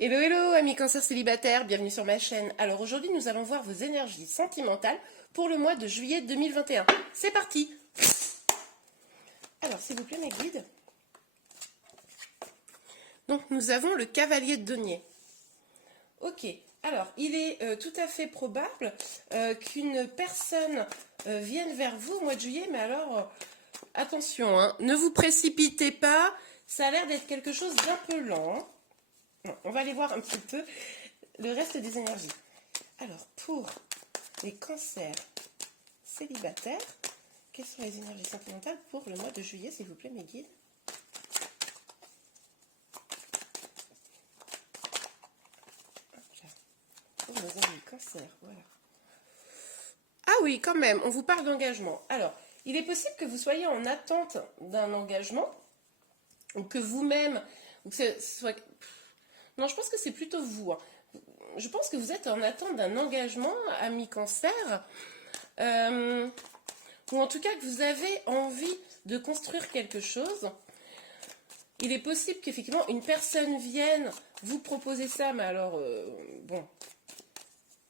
Hello, hello, amis cancer célibataires, bienvenue sur ma chaîne. Alors aujourd'hui, nous allons voir vos énergies sentimentales pour le mois de juillet 2021. C'est parti! Alors, s'il vous plaît, mes guides. Donc, nous avons le cavalier de denier. Ok, alors, il est tout à fait probable qu'une personne vienne vers vous au mois de juillet, mais alors, attention, hein, ne vous précipitez pas, ça a l'air d'être quelque chose d'un peu lent. Non, on va aller voir un petit peu le reste des énergies. Alors, pour les cancers célibataires, quelles sont les énergies sentimentales pour le mois de juillet, s'il vous plaît, mes guides? Pour nos amis cancers, voilà. Ah oui, quand même, on vous parle d'engagement. Alors, il est possible que vous soyez en attente d'un engagement, ou que vous-même, ou que ce soit... Non, je pense que c'est plutôt vous. Hein. Je pense que vous êtes en attente d'un engagement, ami cancer, ou en tout cas que vous avez envie de construire quelque chose. Il est possible qu'effectivement une personne vienne vous proposer ça, mais alors, bon,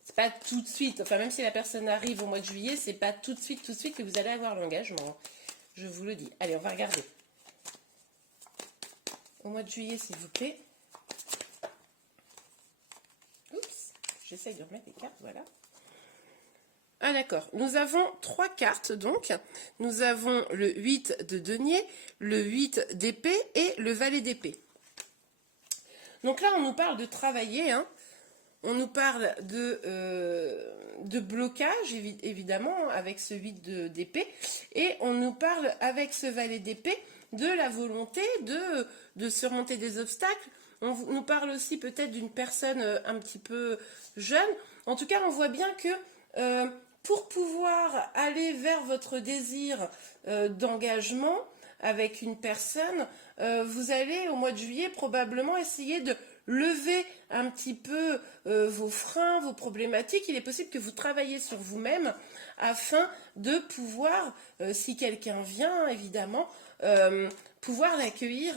c'est pas tout de suite. Enfin, même si la personne arrive au mois de juillet, c'est pas tout de suite que vous allez avoir l'engagement. Je vous le dis. Allez, on va regarder. Au mois de juillet, s'il vous plaît. Oups, j'essaye de remettre les cartes, voilà. Ah d'accord, nous avons 3 cartes donc. Nous avons le 8 de denier, le 8 d'épée et le valet d'épée. Donc là, on nous parle de travailler, hein. On nous parle de blocage, évidemment, avec ce 8 d'épée. Et on nous parle, avec ce valet d'épée, de la volonté de surmonter des obstacles. On nous parle aussi peut-être d'une personne un petit peu jeune. En tout cas, on voit bien que pour pouvoir aller vers votre désir d'engagement avec une personne, vous allez, au mois de juillet, probablement essayer de lever un petit peu vos freins, vos problématiques. Il est possible que vous travaillez sur vous-même afin de pouvoir, si quelqu'un vient, évidemment, pouvoir l'accueillir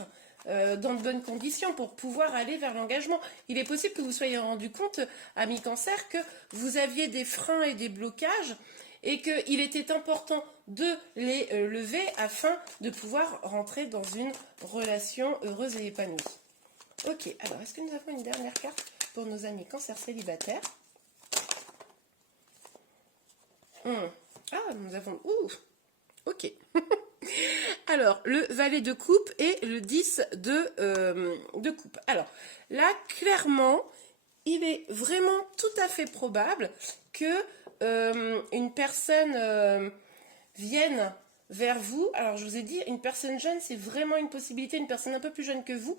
dans de bonnes conditions pour pouvoir aller vers l'engagement. Il est possible que vous soyez rendu compte, amis cancer, que vous aviez des freins et des blocages et qu'il était important de les lever afin de pouvoir rentrer dans une relation heureuse et épanouie. Ok, alors est-ce que nous avons une dernière carte pour nos amis cancer célibataires? Ah, nous avons... Ouh, ok. Alors, le valet de coupe et le 10 de coupe. Alors, là, clairement, il est vraiment tout à fait probable que une personne vienne vers vous. Alors, je vous ai dit, une personne jeune, c'est vraiment une possibilité, une personne un peu plus jeune que vous.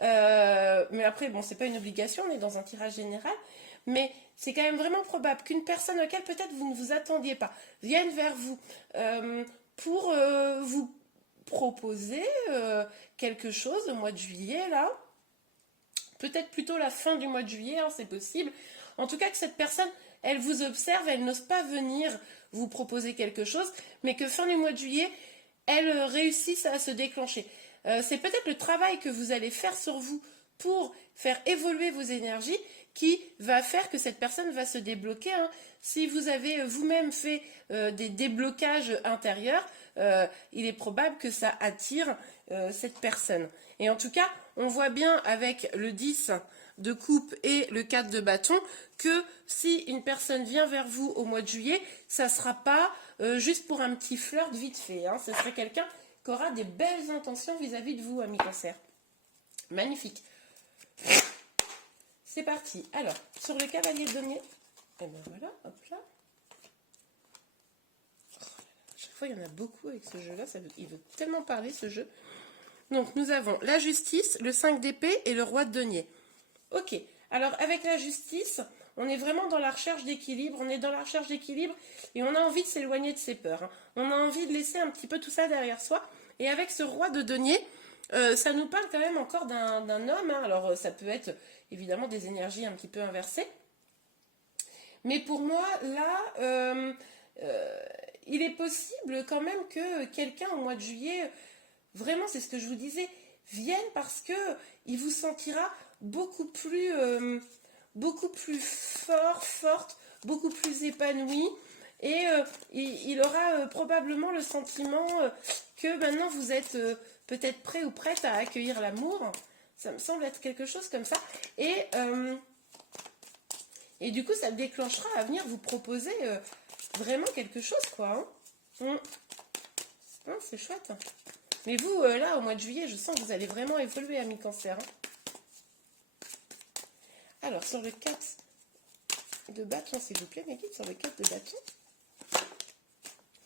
Mais après, bon, c'est pas une obligation, on est dans un tirage général. Mais c'est quand même vraiment probable qu'une personne à laquelle peut-être vous ne vous attendiez pas vienne vers vous pour vous proposer quelque chose au mois de juillet, là. Peut-être plutôt la fin du mois de juillet, hein, c'est possible. En tout cas, que cette personne, elle vous observe, elle n'ose pas venir vous proposer quelque chose, mais que fin du mois de juillet, elle réussisse à se déclencher. C'est peut-être le travail que vous allez faire sur vous pour faire évoluer vos énergies qui va faire que cette personne va se débloquer. Hein. Si vous avez vous-même fait des déblocages intérieurs, il est probable que ça attire cette personne. Et en tout cas, on voit bien avec le 10 de coupe et le 4 de bâton que si une personne vient vers vous au mois de juillet, ça ne sera pas juste pour un petit flirt vite fait. Hein. Ce serait quelqu'un qui aura des belles intentions vis-à-vis de vous, amis cancer. Magnifique. C'est parti. Alors, sur le cavalier de denier, et ben voilà, hop là. Oh là là, chaque fois, il y en a beaucoup avec ce jeu-là. Il veut tellement parler, ce jeu. Donc, nous avons la justice, le 5 d'épée et le roi de denier. Ok. Alors, avec la justice, on est vraiment dans la recherche d'équilibre. On est dans la recherche d'équilibre et on a envie de s'éloigner de ses peurs. Hein. On a envie de laisser un petit peu tout ça derrière soi. Et avec ce roi de denier, ça nous parle quand même encore d'un homme. Hein. Alors, ça peut être évidemment des énergies un petit peu inversées. Mais pour moi, là, il est possible quand même que quelqu'un au mois de juillet, vraiment, c'est ce que je vous disais, vienne parce que il vous sentira beaucoup plus forte, beaucoup plus épanouie. Et il aura probablement le sentiment que maintenant vous êtes peut-être prêt ou prête à accueillir l'amour. Ça me semble être quelque chose comme ça. Et du coup, ça déclenchera à venir vous proposer vraiment quelque chose, quoi. C'est chouette. Mais vous, là, au mois de juillet, je sens que vous allez vraiment évoluer, amis Cancer. Alors, sur le 4 de bâton, s'il vous plaît, mes guides, sur le 4 de bâton.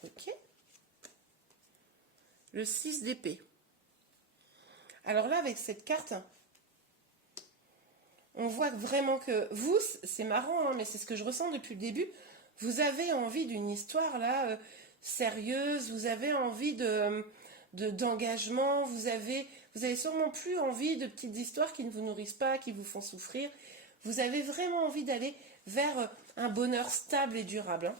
Ok. Le 6 d'épée. Alors là, avec cette carte, on voit vraiment que vous, c'est marrant, hein, mais c'est ce que je ressens depuis le début, vous avez envie d'une histoire là sérieuse, vous avez envie d'engagement, vous avez sûrement plus envie de petites histoires qui ne vous nourrissent pas, qui vous font souffrir. Vous avez vraiment envie d'aller vers un bonheur stable et durable. Hein.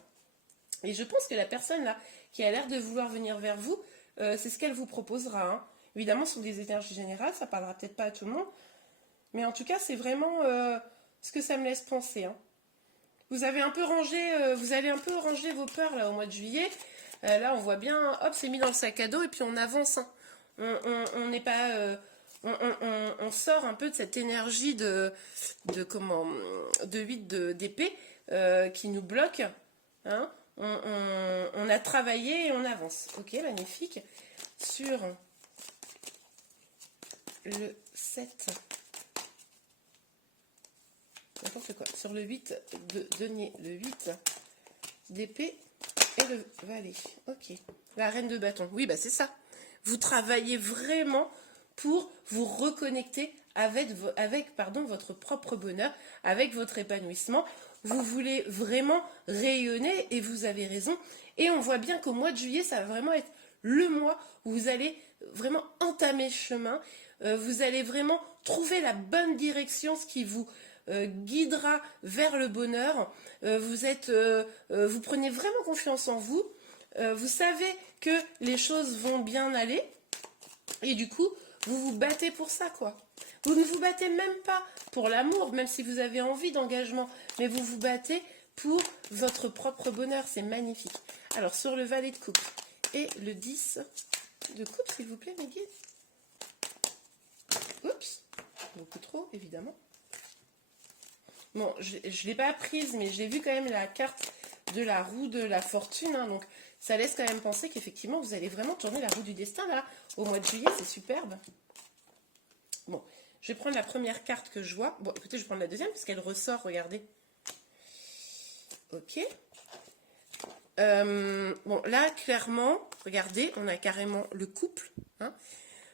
Et je pense que la personne là qui a l'air de vouloir venir vers vous, c'est ce qu'elle vous proposera. Hein. Évidemment, ce sont des énergies générales, ça parlera peut-être pas à tout le monde. Mais en tout cas, c'est vraiment ce que ça me laisse penser. Hein. Vous allez un peu ranger vos peurs là au mois de juillet. Là, on voit bien, hop, c'est mis dans le sac à dos et puis on avance. Hein. On n'est pas, on sort un peu de cette énergie de 8 d'épée qui nous bloque. Hein. On a travaillé et on avance. Ok, magnifique. Sur le 7. N'importe quoi. Sur le 8 de denier, le 8 d'épée et le valet. Ok. La reine de bâton. Oui, bah c'est ça. Vous travaillez vraiment pour vous reconnecter avec votre propre bonheur, avec votre épanouissement. Vous voulez vraiment rayonner et vous avez raison. Et on voit bien qu'au mois de juillet, ça va vraiment être le mois où vous allez vraiment entamer chemin. Vous allez vraiment trouver la bonne direction, ce qui vous guidera vers le bonheur. Vous prenez vraiment confiance en vous. Vous savez que les choses vont bien aller. Et du coup, vous vous battez pour ça, quoi. Vous ne vous battez même pas pour l'amour, même si vous avez envie d'engagement, mais vous vous battez pour votre propre bonheur. C'est magnifique. Alors, sur le valet de coupe et le 10 de coupe, s'il vous plaît, mes guides. Oups, beaucoup trop, évidemment. Bon, je ne l'ai pas prise, mais j'ai vu quand même la carte de la roue de la fortune. Hein, donc, ça laisse quand même penser qu'effectivement, vous allez vraiment tourner la roue du destin, là, au mois de juillet. C'est superbe. Bon, je vais prendre la première carte que je vois. Bon, écoutez, je vais prendre la deuxième, parce qu'elle ressort, regardez. Ok. Bon, là, clairement, regardez, on a carrément le couple. Hein,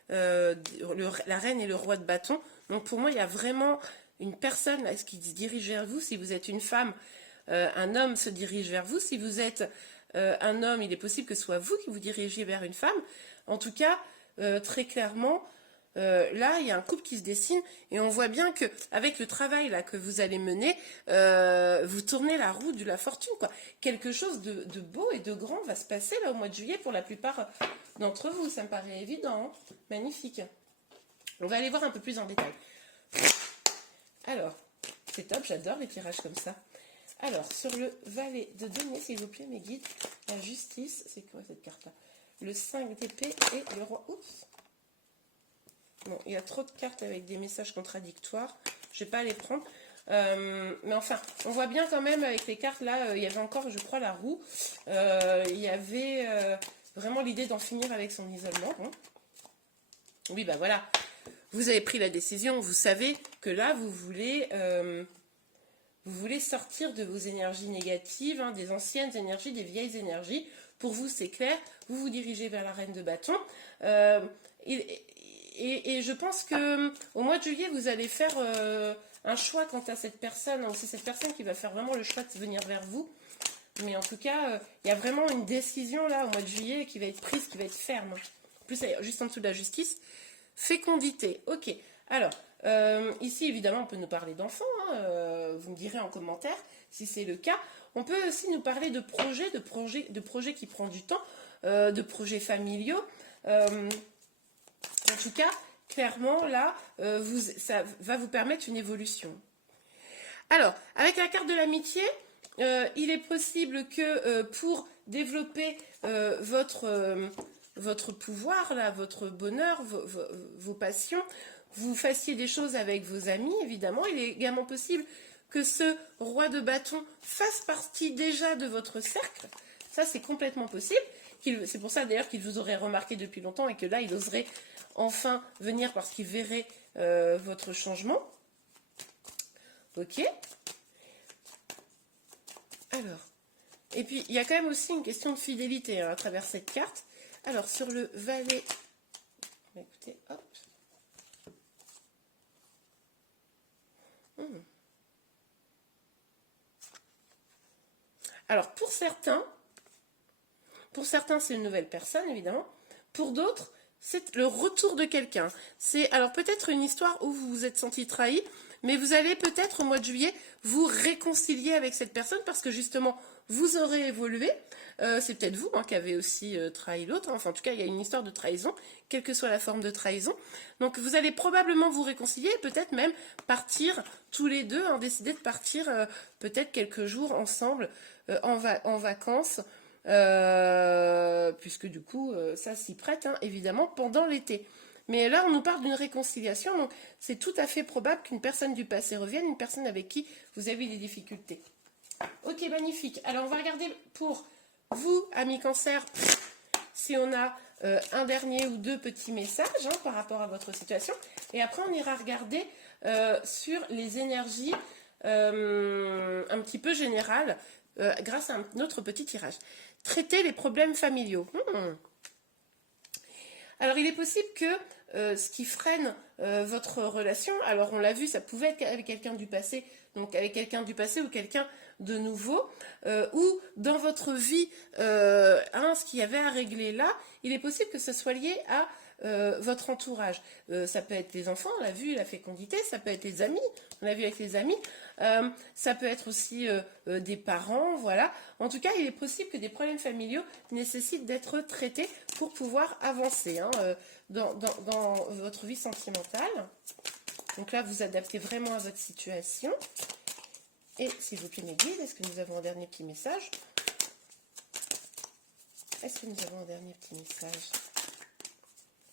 la reine et le roi de bâton. Donc, pour moi, il y a vraiment une personne là, qui se dirige vers vous. Si vous êtes une femme, un homme se dirige vers vous. Si vous êtes un homme, il est possible que ce soit vous qui vous dirigez vers une femme. En tout cas, très clairement, là, il y a un couple qui se dessine et on voit bien que avec le travail là que vous allez mener, vous tournez la roue de la fortune, quoi. Quelque chose de beau et de grand va se passer là au mois de juillet pour la plupart d'entre vous. Ça me paraît évident. Hein. Magnifique. On va aller voir un peu plus en détail. Alors, c'est top, j'adore les tirages comme ça. Alors, sur le valet de denier, s'il vous plaît, mes guides, la justice, c'est quoi cette carte-là? Le 5 d'épée et le roi. Oups. Bon, il y a trop de cartes avec des messages contradictoires. Je ne vais pas les prendre. Mais enfin, on voit bien quand même avec les cartes, là, il y avait encore, je crois, la roue. Il y avait vraiment l'idée d'en finir avec son isolement. Hein. Oui, bah voilà. Vous avez pris la décision, vous savez que là, vous voulez sortir de vos énergies négatives, hein, des anciennes énergies, des vieilles énergies. Pour vous, c'est clair, vous vous dirigez vers la reine de bâton. Et je pense qu'au mois de juillet, vous allez faire un choix quant à cette personne. C'est cette personne qui va faire vraiment le choix de venir vers vous. Mais en tout cas, il y a vraiment une décision là, au mois de juillet, qui va être prise, qui va être ferme. En plus, juste en dessous de la justice. Fécondité, ok. Alors, ici, évidemment, on peut nous parler d'enfants. Hein, vous me direz en commentaire si c'est le cas. On peut aussi nous parler de projets qui prennent du temps, de projets familiaux. En tout cas, clairement, là, ça va vous permettre une évolution. Alors, avec la carte de l'amitié, il est possible que pour développer votre pouvoir, là, votre bonheur, vos passions, vous fassiez des choses avec vos amis, évidemment. Il est également possible que ce roi de bâton fasse partie déjà de votre cercle. Ça, c'est complètement possible. C'est pour ça, d'ailleurs, qu'il vous aurait remarqué depuis longtemps et que là, il oserait enfin venir parce qu'il verrait votre changement. Ok. Alors, et puis, il y a quand même aussi une question de fidélité à travers cette carte. Alors, sur le valet... Écoutez, hop. Alors, pour certains, c'est une nouvelle personne, évidemment. Pour d'autres, c'est le retour de quelqu'un. C'est alors peut-être une histoire où vous vous êtes senti trahi, mais vous allez peut-être au mois de juillet vous réconcilier avec cette personne parce que justement, vous aurez évolué. C'est peut-être vous qui avez aussi trahi l'autre. Enfin, en tout cas, il y a une histoire de trahison, quelle que soit la forme de trahison. Donc, vous allez probablement vous réconcilier et peut-être même partir tous les deux, décider de partir peut-être quelques jours ensemble en vacances. Puisque du coup ça s'y prête évidemment pendant l'été, mais là on nous parle d'une réconciliation, donc c'est tout à fait probable qu'une personne du passé revienne, une personne avec qui vous avez des difficultés. Ok, magnifique. Alors on va regarder pour vous, amis cancer, si on a un dernier ou deux petits messages par rapport à votre situation, et après on ira regarder sur les énergies un petit peu générales grâce à un autre petit tirage. Traiter les problèmes familiaux. Alors, il est possible que ce qui freine votre relation, alors on l'a vu, ça pouvait être avec quelqu'un du passé, donc avec quelqu'un du passé ou quelqu'un de nouveau, ou dans votre vie, ce qu'il y avait à régler là, il est possible que ce soit lié à votre entourage. Ça peut être les enfants, on l'a vu, la fécondité, ça peut être les amis, on l'a vu avec les amis, ça peut être aussi des parents, voilà. En tout cas, il est possible que des problèmes familiaux nécessitent d'être traités pour pouvoir avancer dans votre vie sentimentale. Donc là, vous adaptez vraiment à votre situation. Et s'il vous plaît, mes guides, est-ce que nous avons un dernier petit message? Est-ce que nous avons un dernier petit message?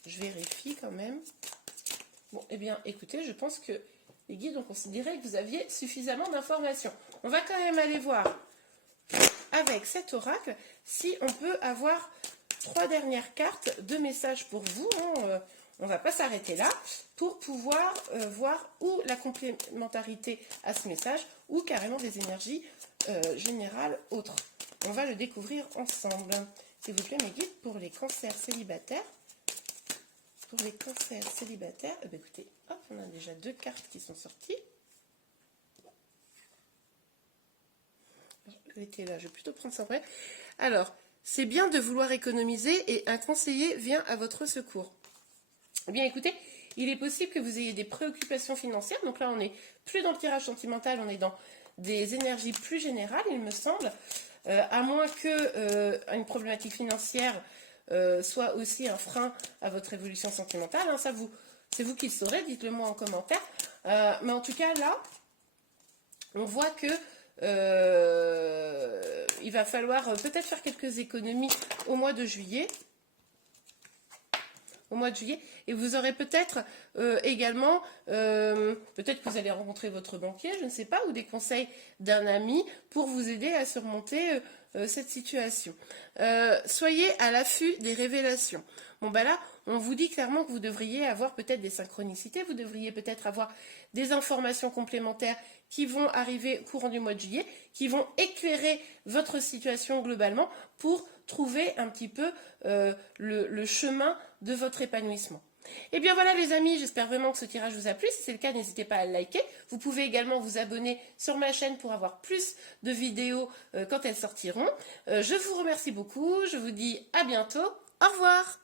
Je vérifie quand même. Bon, eh bien, écoutez, je pense que les guides ont considéré que vous aviez suffisamment d'informations. On va quand même aller voir avec cet oracle si on peut avoir 3 dernières cartes de messages pour vous. On ne va pas s'arrêter là pour pouvoir voir ou la complémentarité à ce message ou carrément des énergies générales autres. On va le découvrir ensemble. S'il vous plaît, mes guides, pour les cancers célibataires. Pour les cancers célibataires, écoutez, hop, on a déjà 2 cartes qui sont sorties. Là, je vais plutôt prendre ça en vrai. Alors, c'est bien de vouloir économiser et un conseiller vient à votre secours. Eh bien, écoutez, il est possible que vous ayez des préoccupations financières. Donc là, on n'est plus dans le tirage sentimental, on est dans des énergies plus générales, il me semble. À moins que une problématique financière soit aussi un frein à votre évolution sentimentale. Ça, c'est vous qui le saurez, dites-le moi en commentaire. Mais en tout cas, là, on voit que il va falloir peut-être faire quelques économies au mois de juillet. Et vous aurez peut-être également, peut-être que vous allez rencontrer votre banquier, je ne sais pas, ou des conseils d'un ami pour vous aider à surmonter cette situation. Soyez à l'affût des révélations. Bon, là, on vous dit clairement que vous devriez avoir peut-être des synchronicités, vous devriez peut-être avoir des informations complémentaires qui vont arriver au courant du mois de juillet, qui vont éclairer votre situation globalement pour trouver un petit peu le chemin de votre épanouissement. Et bien voilà les amis, j'espère vraiment que ce tirage vous a plu. Si c'est le cas, n'hésitez pas à le liker. Vous pouvez également vous abonner sur ma chaîne pour avoir plus de vidéos quand elles sortiront. Je vous remercie beaucoup, je vous dis à bientôt. Au revoir.